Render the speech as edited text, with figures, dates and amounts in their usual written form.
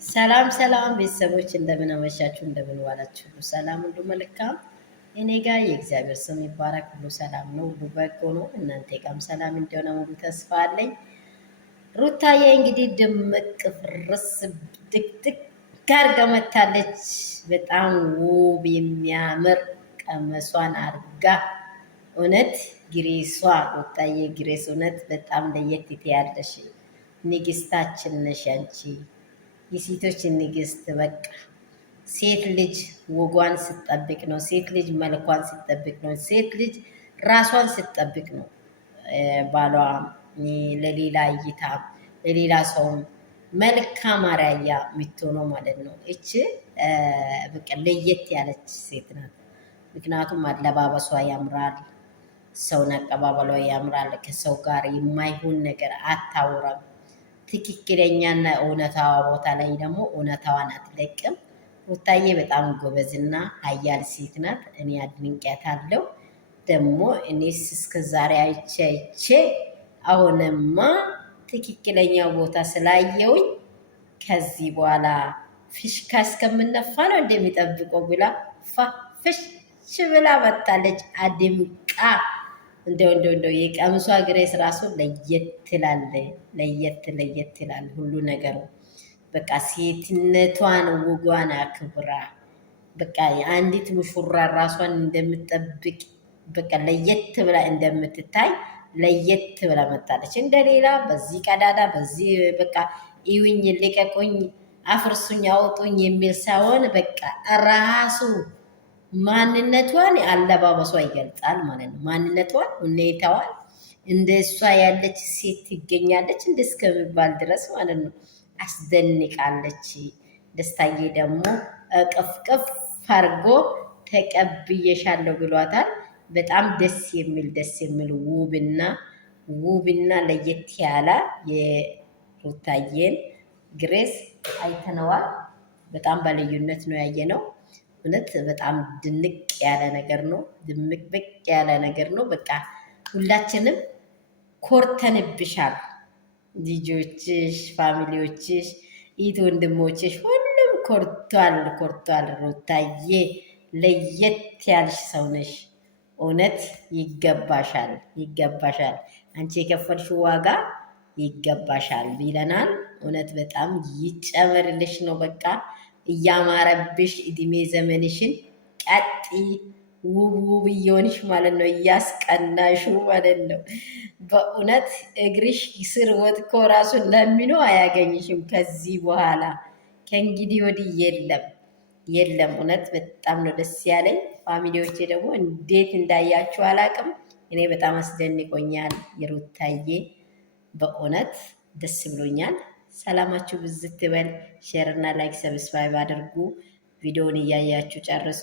ሰላም ሰላም ቤተሰቦች እንደምን አመሻችሁ፣ እንደምን ዋላችሁ? ሁሉ ሰላም፣ ሁሉ መልካም። እኔ ጋር የእግዚአብሔር ስም ይባረክ። ሁሉ ሰላም ነው፣ ሁሉ በጎ ነው። እናንተ ጋርም ሰላም እንደሆነ ሙሉ ተስፋ አለኝ። ሩታዬ እንግዲህ ድምቅ ፍርስ ድቅድቅ አድርጋ መታለች። በጣም ውብ የሚያምር ቀመሷን አርጋ እውነት ግሬሷ ሩታዬ ግሬስ እውነት በጣም ለየት ትያለሽ። ንግስታችን ነሽ አንቺ የሴቶች ንግስት። በቃ ሴት ልጅ ወጓን ስትጠብቅ ነው። ሴት ልጅ መልኳን ስትጠብቅ ነው። ሴት ልጅ ራሷን ስትጠብቅ ነው ባሏ ለሌላ እይታ ለሌላ ሰውም መልካም አርአያ የምትሆነው ማለት ነው። እች በቃ ለየት ያለች ሴት ናት። ምክንያቱም አለባበሷ ያምራል፣ ሰውን አቀባበሏ ያምራል። ከሰው ጋር የማይሆን ነገር አታውራም። ትክክለኛና እውነታዋ ቦታ ላይ ደግሞ እውነታዋን አትለቅም። ሩታዬ በጣም ጎበዝና ሀያል ሴት ናት። እኔ አድንቄያታለሁ። ደግሞ እኔስ እስከ ዛሬ አይቼ አሁንማ ትክክለኛ ቦታ ስላየውኝ ከዚህ በኋላ ፊሽካ እስከምነፋ ነው እንደሚጠብቀው ብላ ፋፍሽ ብላ መጣለች አድምቃ። እንደው የቀምሷ ግሬስ ራሱ ለየት ይላል ሁሉ ነገሩ። በቃ ሴትነቷን ወጓን አክብራ በቃ የአንዲት ሙሽራ ራሷን እንደምትጠብቅ በቃ ለየት ብላ እንደምትታይ ለየት ብላ መጣለች። እንደሌላ በዚህ ቀዳዳ በዚህ በቃ ይውኝ ልቀቁኝ፣ አፍርሱኝ፣ አውጡኝ የሚል ሳይሆን በቃ ራሱ ማንነቷን አለባበሷ ይገልጻል ማለት ነው። ማንነቷን ሁኔታዋን እንደ እሷ ያለች ሴት ትገኛለች እንደ እስከሚባል ድረስ ማለት ነው። አስደንቃለች። ደስታዬ ደግሞ ቅፍቅፍ አርጎ ተቀብዬሻለሁ ብሏታል። በጣም ደስ የሚል ውብና ለየት ያለ የሩታዬን ግሬስ አይተነዋል። በጣም በልዩነት ነው ያየነው። እውነት በጣም ድንቅ ያለ ነገር ነው። ድምቅብቅ ያለ ነገር ነው። በቃ ሁላችንም ኮርተንብሻል። ልጆችሽ፣ ፋሚሊዎችሽ፣ ኢት ወንድሞችሽ ሁሉም ኮርቷል። ሩታዬ ለየት ያልሽ ሰው ነሽ። እውነት ይገባሻል። አንቺ የከፈልሽው ዋጋ ይገባሻል ብለናል። እውነት በጣም ይጨመርልሽ ነው በቃ እያማረብሽ እድሜ ዘመንሽን ቀጥ ውብ እየሆንሽ ማለት ነው። እያስቀናሹ ማለት ነው። በእውነት እግርሽ ስር ወጥኮ ራሱን ለሚኖ አያገኝሽም ከዚህ በኋላ ከእንግዲህ ወዲህ የለም። እውነት በጣም ነው ደስ ያለኝ። ፋሚሊዎቼ ደግሞ እንዴት እንዳያችሁ አላቅም። እኔ በጣም አስደንቆኛል። የሩታዬ በእውነት ደስ ብሎኛል። ሰላማችሁ ብዝት ይበል። ሼር እና ላይክ ሰብስክራይብ አድርጉ። ቪዲዮውን እያያችሁ ጨርሱ።